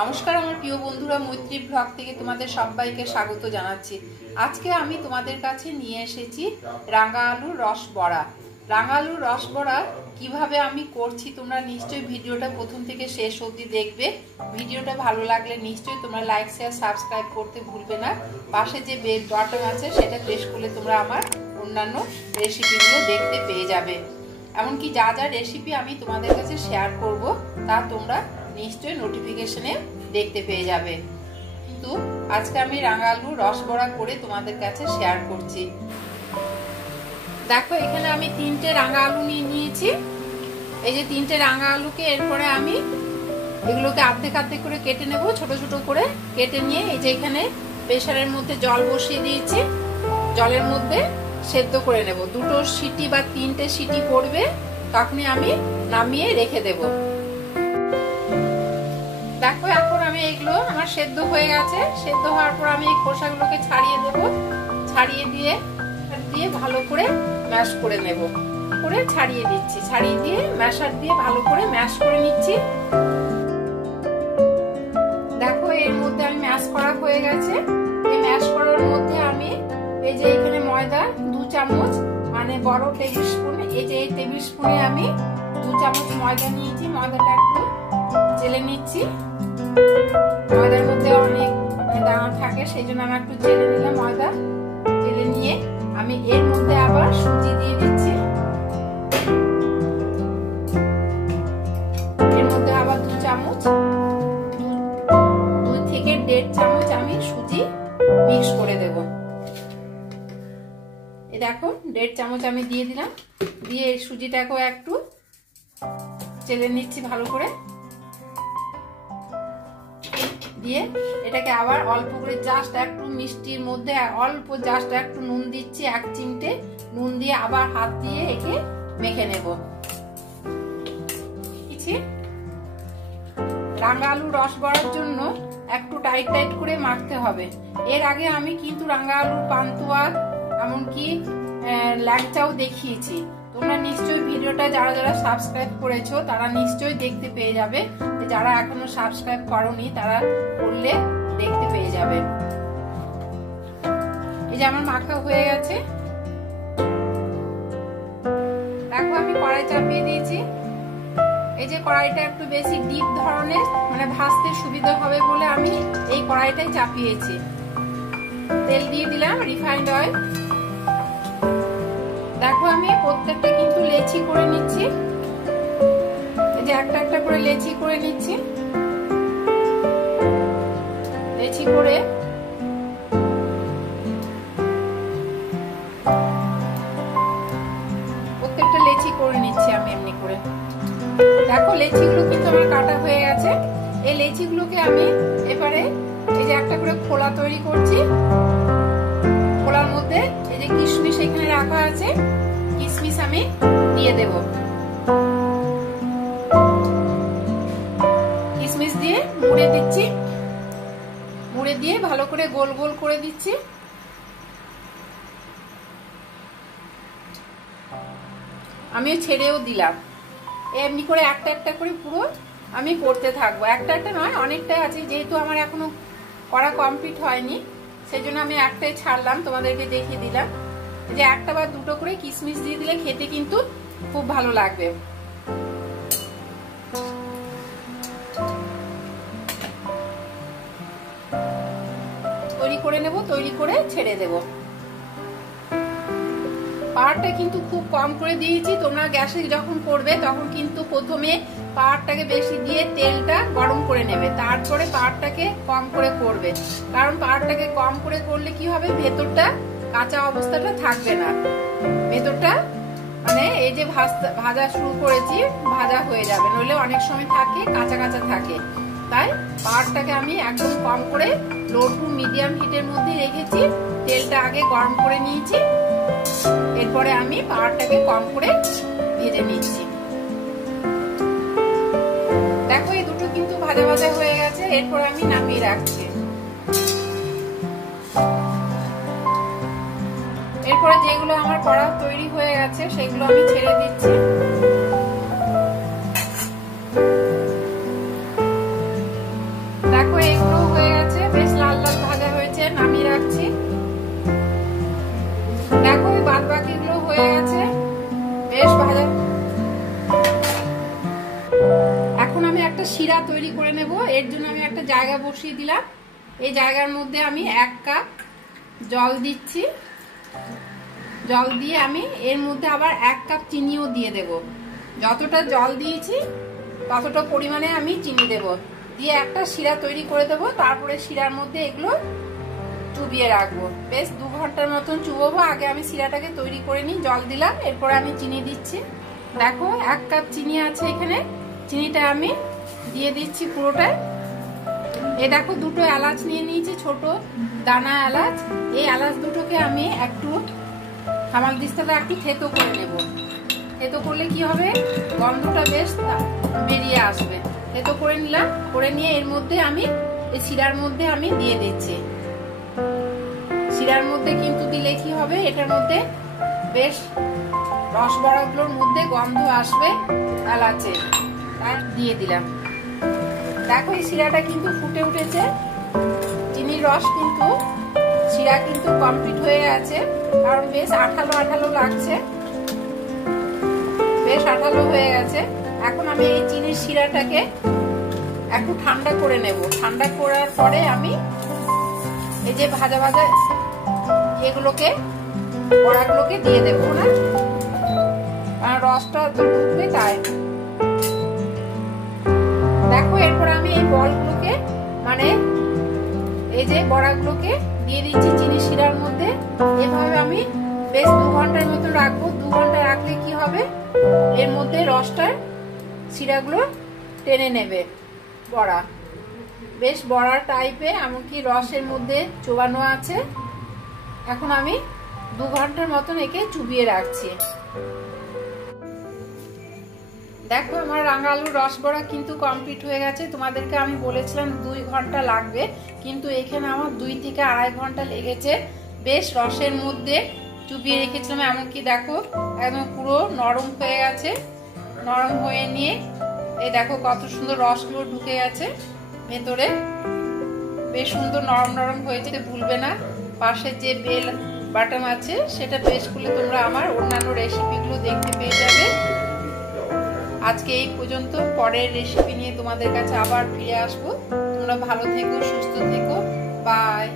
নমস্কার আমার প্রিয় বন্ধুরা, মৈত্রী ব্লগ থেকে তোমাদের সবাইকে স্বাগত জানাচ্ছি। আজকে আমি তোমাদের কাছে নিয়ে এসেছি রাঙা আলুর রস বড়া। রাঙা আলুর রস বড়া কিভাবে আমি করছি তোমরা নিশ্চয়ই ভিডিওটা প্রথম থেকে শেষ অবধি দেখবে। ভিডিওটা ভালো লাগলে নিশ্চয়ই তোমরা লাইক শেয়ার সাবস্ক্রাইব করতে ভুলবে না। পাশে যে বেল বাটন আছে সেটা প্রেস করলে তোমরা আমার অন্যান্য রেসিপিগুলো দেখতে পেয়ে যাবে। এমনকি যা যা রেসিপি আমি তোমাদের কাছে শেয়ার করব তা তোমরা নিশ্চয়ই নোটিফিকেশনে দেখতে পেয়ে যাবে। কিন্তু আজকে আমি রাঙা আলুর রস বড়া করে তোমাদের কাছে শেয়ার করছি। দেখো এখানে আমি 3টে রাঙা আলু নিয়ে নিয়েছি। এই যে 3টে রাঙা আলুকে এরপরে আমি এগুলোকে আর্ধেক আর্ধেক করে কেটে নেব, ছোট ছোট করে কেটে নিয়ে এই যে এখানে প্রেসারের মধ্যে জল বসিয়ে দিয়েছি। জলের মধ্যে সেদ্ধ করে নেব। 2টো সিটি বা 3টে সিটি পড়বে, তখনই আমি নামিয়ে রেখে দেব। দেখো এখন আমি এগুলো আমার সেদ্ধ হয়ে গেছে। সেদ্ধ হওয়ার পর আমি এই খোসাগুলোকে ছাড়িয়ে দেব। ছাড়িয়ে দিয়ে ভালো করে ম্যাশ করে নেব। করে ছাড়িয়ে দিচ্ছি। ছাড়িয়ে দিয়ে ম্যাশার দিয়ে ভালো করে ম্যাশ করে নিচ্ছি। দেখো এর মধ্যে আমি ম্যাশ করা হয়ে গেছে। এই ম্যাশ করার মধ্যে আমি এই যে এখানে ময়দা 2 চামচ, মানে বড় টেবিল স্পুন, এই যে এই টেবিল স্পুনে আমি 2 চামচ ময়দা নিয়েছি। ময়দাটা একটু জেলে নিচ্ছি। ময়দার মধ্যে অনেক দানা থাকে, সেই জন্য আমি একটু জেলে নিলাম। ময়দা জেলে নিয়ে আমি এর মধ্যে আবার সুজি দিয়ে দিচ্ছি। এর মধ্যে আবার 2 চামচ, 2 থেকে 1.5 চামচ আমি সুজি মিক্স করে দেব। এই দেখো 1.5 চামচ আমি দিয়ে দিলাম। দিয়ে এই সুজিটাকেও একটু চেলে নিচ্ছি ভালো করে। দিয়ে এটাকে আবার অল্প করে জাস্ট একটু মিষ্টির মধ্যে অল্প জাস্ট একটু নুন দিচ্ছি, 1 চিমটে নুন দিয়ে আবার হাত দিয়ে একে মেখে নেব। রাঙা আলু রস বড়ার জন্য একটু টাইট টাইট করে মাখতে হবে। এর আগে আমি কিন্তু রাঙা আলুর পান্তুয়া এমনকি ল্যাংচাও দেখিয়েছি। তোমরা নিশ্চয়ই ভিডিওটা যারা যারা সাবস্ক্রাইব করেছো তারা নিশ্চয়ই দেখতে পেয়ে যাবে। যারা এখনো সাবস্ক্রাইব করোনি তারা করলে দেখতে পেয়ে যাবে। এই যে আমার মাখা হয়ে গেছে। দেখো আমি কড়াই চাপিয়ে দিয়েছি। এই যে কড়াইটা একটু বেশি ডিপ ধরনের, মানে ভাজতে সুবিধা হবে বলে আমি এই কড়াইটাই চাপিয়েছি। তেল দিয়ে দিলাম, রিফাইন্ড অয়েল। দেখো আমি প্রত্যেকটা কিন্তু লেচি করে নিচ্ছি। এই যে একটা একটা করে লেচি করে নিচ্ছি। লেচি করে প্রত্যেকটা লেচি করে নিচ্ছি আমি এমনি করে। দেখো লেচিগুলো কিন্তু আমার কাটা হয়ে গেছে। এই লেচিগুলোকে আমি এবারে এই যে একটা করে খোলা তৈরি করছি। খোলার মধ্যে এই যে কিশমিশ এখানে রাখা আছে, কিশমিশ আমি দিয়ে দেব। কিশমিশ দিয়ে মুড়ে দিচ্ছি। মুড়ে দিয়ে ভালো করে গোল গোল করে দিচ্ছি। আমিও ছেড়েও দিলাম। এমনি করে একটা একটা করে পুরো আমি করতে থাকবো। একটা একটা নয়, অনেকটাই আছে। যেহেতু আমার এখনো করা কমপ্লিট হয়নি সেই জন্য আমি একটাই ছাড়লাম, তোমাদেরকে দেখিয়ে দিলাম। যে একটা বা 2টো করে কিশমিশ দিয়ে দিলে খেতে কিন্তু খুব ভালো লাগবে। তৈরি করে নেব, তৈরি করে ছেড়ে দেব। পাহাড়টা কিন্তু খুব কম করে দিয়েছি। তোমরা গ্যাসে যখন করবে তখন কিন্তু প্রথমে পাহাড়টাকে বেশি দিয়ে তেলটা গরম করে নেবে, তারপরে পাহাড়টাকে কম করে করবে। কারণ পাহাড়টাকে কম করে করলে কি হবে, ভেতরটা কাঁচা অবস্থাটা থাকবে না। ভেতরটা মানে এই যে ভাজা শুরু করেছি ভাজা হয়ে যাবে, নইলে অনেক সময় থাকে কাঁচা কাঁচা থাকে। তাই পাহাড়টাকে আমি একদম কম করে লো টু মিডিয়াম হিটের মধ্যে রেখেছি। তেলটা আগে গরম করে নিয়েছি, এরপরে আমি পাহাড়টাকে কম করে ভেজে নিচ্ছি। দেখো এই দুটো কিন্তু ভাজা ভাজা হয়ে গেছে। এরপর আমি নামিয়ে রাখছি। এরপরে যেগুলো আমার করা তৈরি হয়ে গেছে সেগুলো আমি ছেড়ে দিচ্ছি। এখন আমি একটা শিরা তৈরি করে নেব। এর জন্য আমি একটা জায়গা বসিয়ে দিলাম। এই জায়গার মধ্যে আমি 1 কাপ জল দিচ্ছি। জল দিয়ে আমি এর মধ্যে আবার 1 কাপ চিনিও দিয়ে দেব। যতটা জল দিয়েছি ততটা পরিমাণে আমি চিনি দেব, দিয়ে একটা শিরা তৈরি করে দেব। তারপরে শিরার মধ্যে এগুলো চুবিয়ে রাখবো। বেশ 2 ঘন্টার মতন চুববো। আগে আমি শিরাটাকে তৈরি করে নিই। জল দিলাম, এরপরে আমি চিনি দিচ্ছি। দেখো 1 কাপ চিনি আছে এখানে। চিনিটা আমি দিয়ে দিচ্ছি পুরোটাই। এই দেখো 2টো এলাচ নিয়ে নিয়েছি, ছোট দানা এলাচ। এই এলাচ দুটোকে আমি একটু হামাল দিস্তাতে একটু থেতো করে নেব। থেতো করলে কি হবে, গন্ধটা বেশ বেরিয়ে আসবে। থেতো করে নিলাম, করে নিয়ে এর মধ্যে আমি এই শিরার মধ্যে আমি দিয়ে দিচ্ছি। শিরার মধ্যে কিন্তু দিলে কি হবে, এটার মধ্যে বেশ রসবড়াগুলোর মধ্যে গন্ধ আসবে এলাচে। তার দিয়ে দিলাম। দেখো এই শিরাটা কিন্তু ফুটে উঠেছে। চিনির রস কিন্তু শিরা কিন্তু কমপ্লিট হয়ে গেছে, কারণ বেশ আঠালো আঠালো লাগছে, বেশ আঠালো হয়ে গেছে। এখন আমি এই চিনির শিরাটাকে একটু ঠান্ডা করে নেব। ঠান্ডা করার পরে আমি এই যে ভাজা ভাজা এগুলোকে বড়াগুলোকে দিয়ে দেবো না, কারণ রসটা ঢুকবে তাই। দেখো এরপর আমি এই বলগুলোকে মানে এই যে বড়াগুলোকে দিয়ে দিচ্ছি চিনি শিরার মধ্যে। এভাবে আমি বেশ 2 ঘন্টার মতো রাখবো। 2 ঘন্টা রাখলে কি হবে, এর মধ্যে রসটা শিরাগুলো টেনে নেবে। বড়া বেশ বড়ার টাইপে এমনকি রসের মধ্যে চোবানো আছে। এখন আমি 2 ঘন্টার মতন একে চুবিয়ে রাখছি। দেখো আমার রাঙা আলুর রস বড়া কিন্তু কমপ্লিট হয়ে গেছে। তোমাদেরকে আমি বলেছিলাম 2 ঘন্টা লাগবে, কিন্তু এখানে আমার 2 থেকে 2.5 ঘন্টা লেগেছে। বেশ রসের মধ্যে চুবিয়ে রেখেছিলাম, এমনকি দেখো একদম পুরো নরম হয়ে গেছে। নরম হয়ে নিয়ে এই দেখো কত সুন্দর রসগুলো ঢুকে গেছে ভেতরে। বেশ সুন্দর নরম নরম হয়েছে, ভুলবে না। পাশে যে বেল বাটন আছে সেটা প্রেস করলে তোমরা আমার অন্যান্য রেসিপিগুলো দেখতে পেয়ে যাবে। আজকে এই পর্যন্ত। পরের রেসিপি নিয়ে তোমাদের কাছে আবার ফিরে আসবো। তোমরা ভালো থেকো, সুস্থ থেকো। বাই।